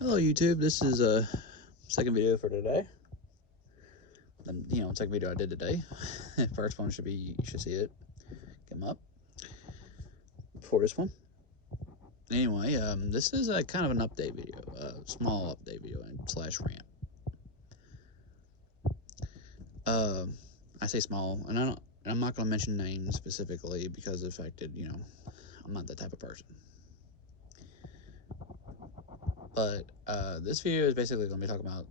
Hello YouTube, this is a second video for today. Second video I did today. First one should be, you should see it come up before this one. Anyway, this is a kind of an update video, small update video slash rant. I say small, and I'm not going to mention names specifically because of the fact that, I'm not that type of person. But this video is basically going to be talking about,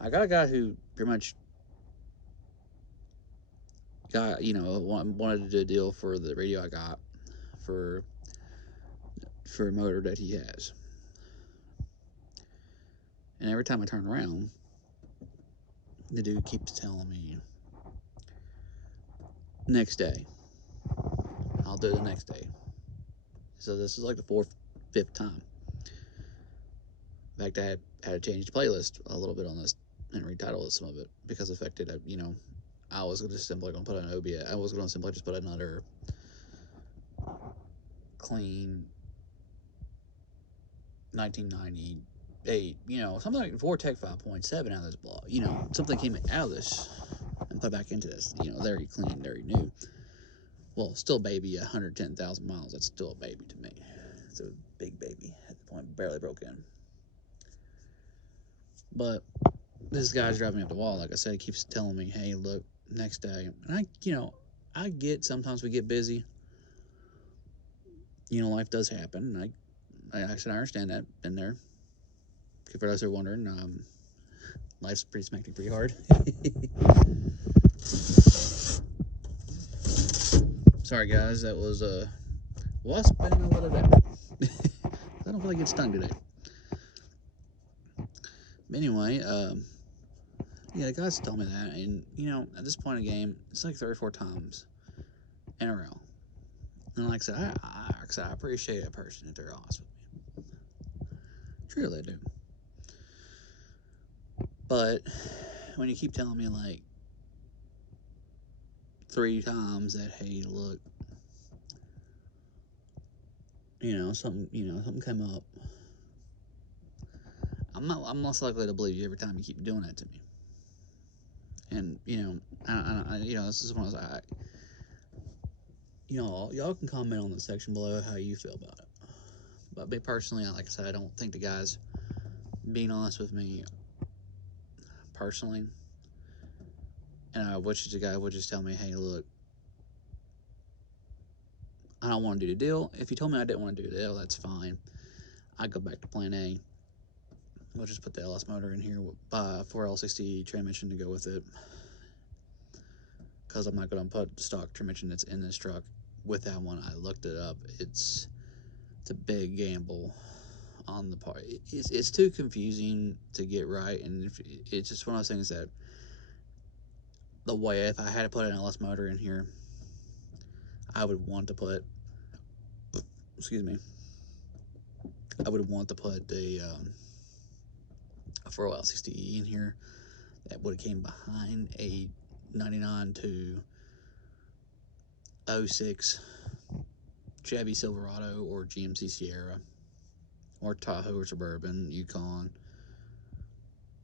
I got a guy who pretty much got, wanted to do a deal for the radio I got for a motor that he has. And every time I turn around, the dude keeps telling me, next day. I'll do it the next day. So this is like the fifth time. In fact, I had to change the playlist a little bit on this and retitle some of it because of the fact that, I was just simply going to put an OBS. I was going to simply just put another clean 1998, something like Vortec 5.7 out of this block. Something came out of this and put back into this. Very clean, very new. Well, still baby, 110,000 miles. That's still a baby to me. It's a big baby at the point, barely broke in. But this guy's driving me up the wall. Like I said, he keeps telling me, hey, look, next day. And I get sometimes we get busy. Life does happen. And I understand that. Been there. For those who are wondering, life's smacked me pretty hard. Sorry, guys. That was a wasp and a little bit. I don't really get stung today. But anyway, the guys told me that, and at this point in the game, it's like 3 or 4 times in a row. And like I said, I appreciate a person if they're honest with me. Truly, I do. But when you keep telling me like 3 times that, hey, look, something come up, I'm less likely to believe you every time you keep doing that to me. And this is one of those. Y'all can comment on the section below how you feel about it. But me personally, like I said, I don't think the guy's being honest with me personally. And I wish the guy would just tell me, hey, look, I don't want to do the deal. If he told me I didn't want to do the deal, that's fine. I'd go back to plan A. We'll just put the LS motor in here, buy a 4L60 transmission to go with it. Because I'm not going to put the stock transmission that's in this truck with that one. I looked it up. It's a big gamble on the part. It's too confusing to get right, and it's just one of those things that the way, if I had to put an LS motor in here, I would want to put, I would want to put a 4L60E in here that would have came behind a 99 to 06 Chevy Silverado or GMC Sierra or Tahoe or Suburban, Yukon,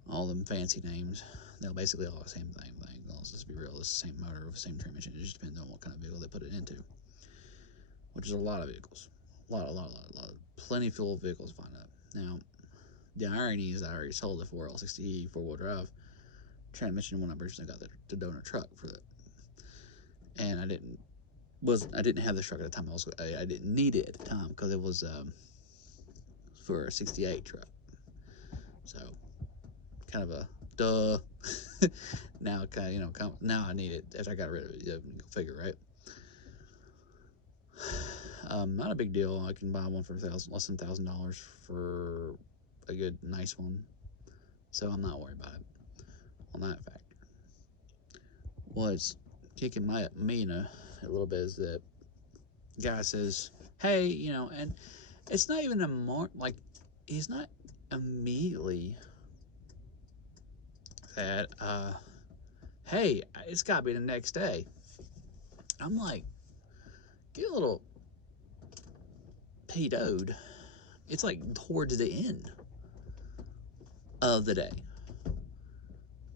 all them fancy names. They're basically all the same thing. Let's just be real, it's the same motor, the same transmission. It just depends on what kind of vehicle they put it into, which is a lot of vehicles. A lot. Plenty full of vehicles to find out. Now, the irony is I already sold the 4L60E 4-wheel drive transmission when I originally got the donor truck for that. And I didn't have this truck at the time. I didn't need it at the time because it was for a 68 truck. So kind of a duh. Now now I need it after I got rid of it. Go figure, right? Not a big deal. I can buy one for less than $1,000 for a good, nice one. So I'm not worried about it on that factor. What's kicking me in a little bit is that guy says, hey, and it's not even he's not immediately that, hey, it's got to be the next day. I'm like, get a little pedoed, it's like towards the end of the day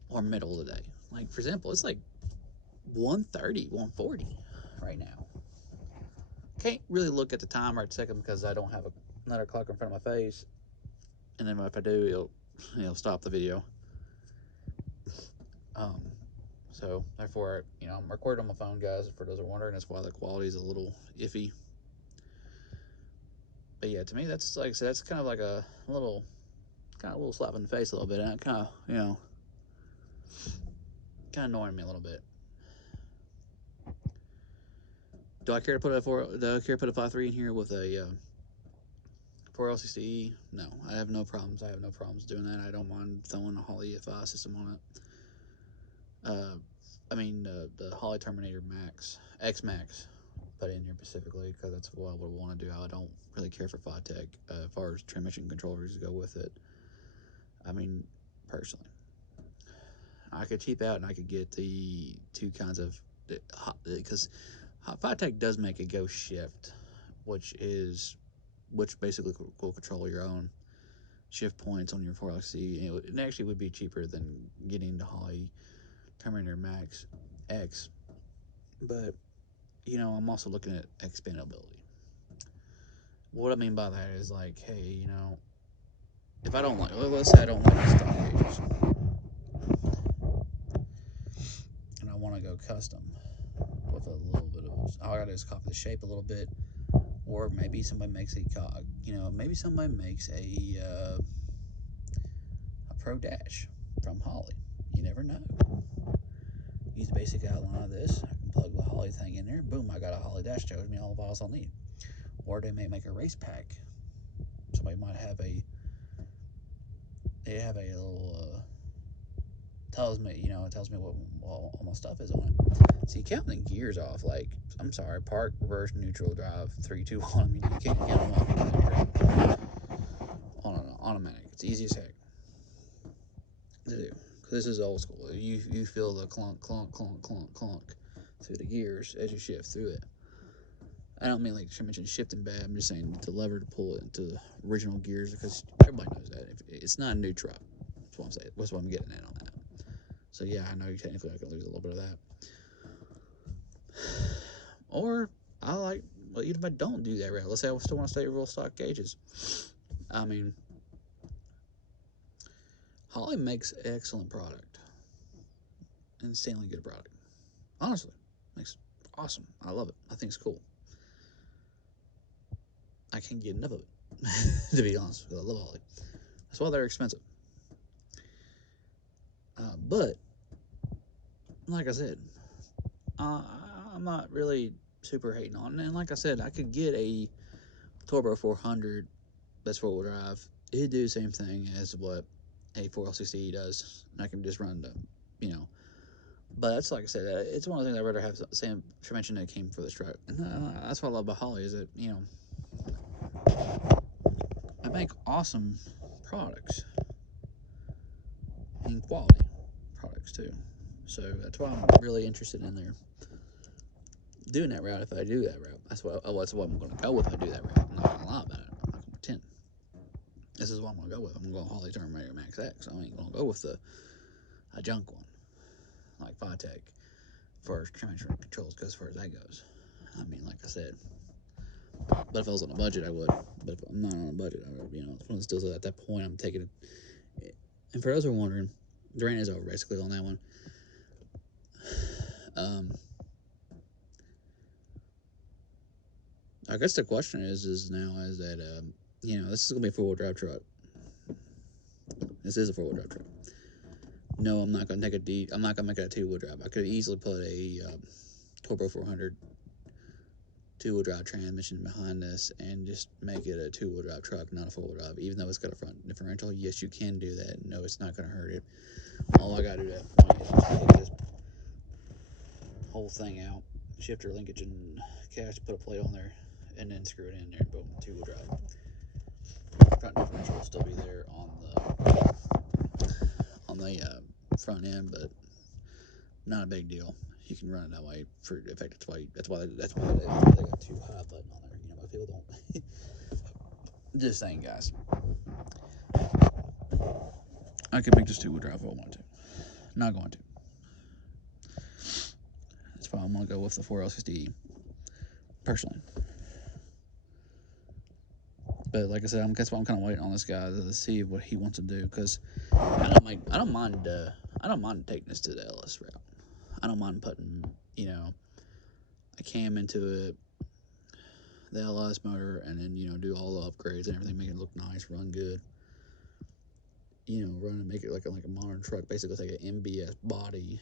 or middle of the day. Like, for example, it's like 1:30, 1:40 right now. Can't really look at the time right second because I don't have another clock in front of my face. And then if I do, it'll stop the video. So therefore, I'm recording on my phone, guys. For those who are wondering, that's why the quality is a little iffy. But yeah, to me, that's like I said, that's kind of like a little slap in the face a little bit, and it kind of annoying me a little bit. Do I care to put a 5.3 in here with a 4 LCCE? No, I have no problems. Doing that. I don't mind throwing a Holley FI system on it. The Holley Terminator Max, X Max, put in here specifically because that's what I would want to do. I don't really care for FiTech as far as transmission controllers go with it. I mean, personally, I could cheap out and I could get the two kinds of, because FiTech does make a ghost shift, which basically will control your own shift points on your 4LC. It actually would be cheaper than getting the Holley Terminator Max X, but I'm also looking at expandability. What I mean by that is like, hey, if I don't like, let's say I don't like the stock gauges, and I want to go custom with a little bit of, all I gotta do is copy the shape a little bit, or maybe somebody makes a Pro Dash from Holley. You never know. Use the basic outline of this. I can plug the Holley thing in there. Boom, I got a Holley Dash. Shows me all the files I'll need. Or they may make a race pack. Somebody might have a little tells me what all my stuff is on it. See, counting the gears off, like, I'm sorry, park, reverse, neutral, drive, 3, 2, 1. I mean, you can't count them off on an automatic. It's easy as heck to do. This is old school. You feel the clunk, clunk, clunk, clunk, clunk through the gears as you shift through it. I don't mean like I mentioned shifting bad. I'm just saying the lever to pull it into the original gears, because everybody knows that. It's not a new truck. That's what I'm saying. That's what I'm getting at on that. So yeah, I know technically I can lose a little bit of that. Or even if I don't do that route, let's say I still want to stay with real stock gauges. I mean, Holley makes an excellent product. Insanely good product. Honestly, makes awesome. I love it. I think it's cool. I can't get enough of it, to be honest, because I love Holley. That's why they're expensive. But like I said, I'm not really super hating on it. And like I said, I could get a Turbo 400 that's four-wheel drive. It'd do the same thing as what a 4L60 does. And I can just run But that's, like I said, it's one of the things I'd rather have the same transmission that came for this truck. And that's what I love about Holley, is that, I make awesome products and quality products too. So that's why I'm really interested in there doing that route. If I do that route, that's what I'm going to go with. If I do that route, I'm not going to lie about it. I'm not going to pretend. This is what I'm going to go with. I'm going to go Holley Terminator Max X. I ain't going to go with a junk one like FiTech for transmission controls, because as far as that goes, I mean, like I said, but if I was on a budget, I would. But if I'm not on a budget, I would. It's one of those deals that at that point I'm taking it. And for those who are wondering, the rant is over basically on that one. I guess the question is that this is gonna be a 4-wheel drive truck. This is a 4-wheel drive truck. No, I'm not gonna I'm not gonna make it a 2-wheel drive. I could easily put a Turbo 400 2-wheel drive transmission behind this and just make it a 2-wheel drive truck, not a 4-wheel drive. Even though it's got a front differential, yes, you can do that. No, it's not gonna hurt it. All I gotta do at that point is just take this whole thing out, shifter linkage and cash, put a plate on there, and then screw it in there. Boom, 2-wheel drive. Front differential will still be there on the front end, but not a big deal. You can run it that way for effect. That's why they got a too high button on there. People don't Just saying, guys. I could make this 2-wheel drive if I want to. Not going to. That's why I'm going to go with the 4L60E. Personally. But like I said, that's why I'm kind of waiting on this guy to see what he wants to do, because I don't mind taking this to the LS route. I don't mind putting, a cam into it, the LS motor, and then do all the upgrades and everything, make it look nice, run good. Run and make it like a modern truck, basically take an MBS body,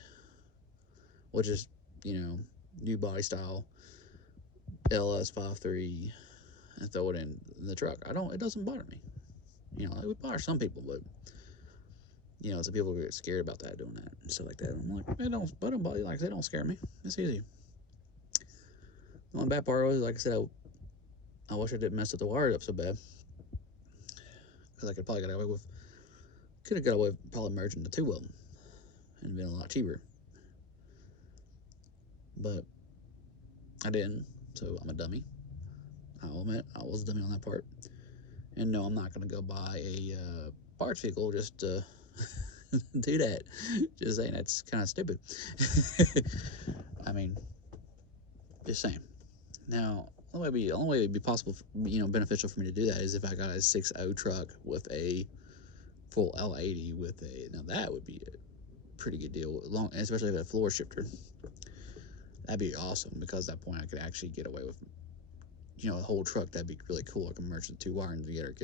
which is new body style, LS 5.3, and throw it in the truck. It doesn't bother me. It would bother some people, but some people get scared about that, doing that and stuff like that. I'm like, they don't scare me. It's easy. The only bad part was, like I said, I wish I didn't mess up the wire up so bad, because I could probably could have got away with probably merging the two of them and been a lot cheaper. But I didn't, so I'm a dummy. I'll admit I was a dummy on that part. And no, I'm not going to go buy a parts vehicle just to do that. Just saying, that's kind of stupid. I mean, just saying. Now, the only way it'd be possible, beneficial for me to do that is if I got a 6.0 truck with a full L80 now that would be a pretty good deal, especially if it had a floor shifter. That'd be awesome, because at that point I could actually get away with, the whole truck. That'd be really cool. I can merge the two wiring together,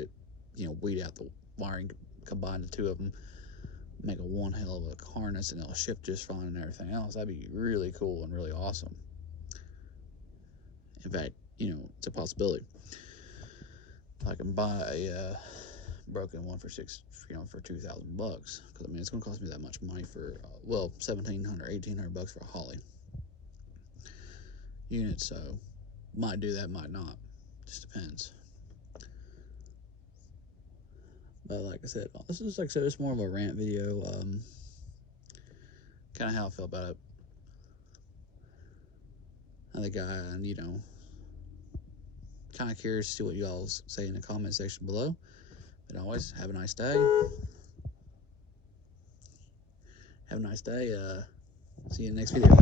weed out the wiring, combine the two of them, make one hell of a harness, and it'll shift just fine and everything else. That'd be really cool and really awesome. In fact, it's a possibility. I can buy a broken one for $2,000, because it's going to cost me that much money for $1,700, $1,800 for a Holly unit. So might do that, might not, just depends. But like I said, it's more of a rant video. Kind of how I feel about it. Another guy, and kind of curious to see what y'all say in the comment section below. But always, have a nice day. Have a nice day. See you in the next video.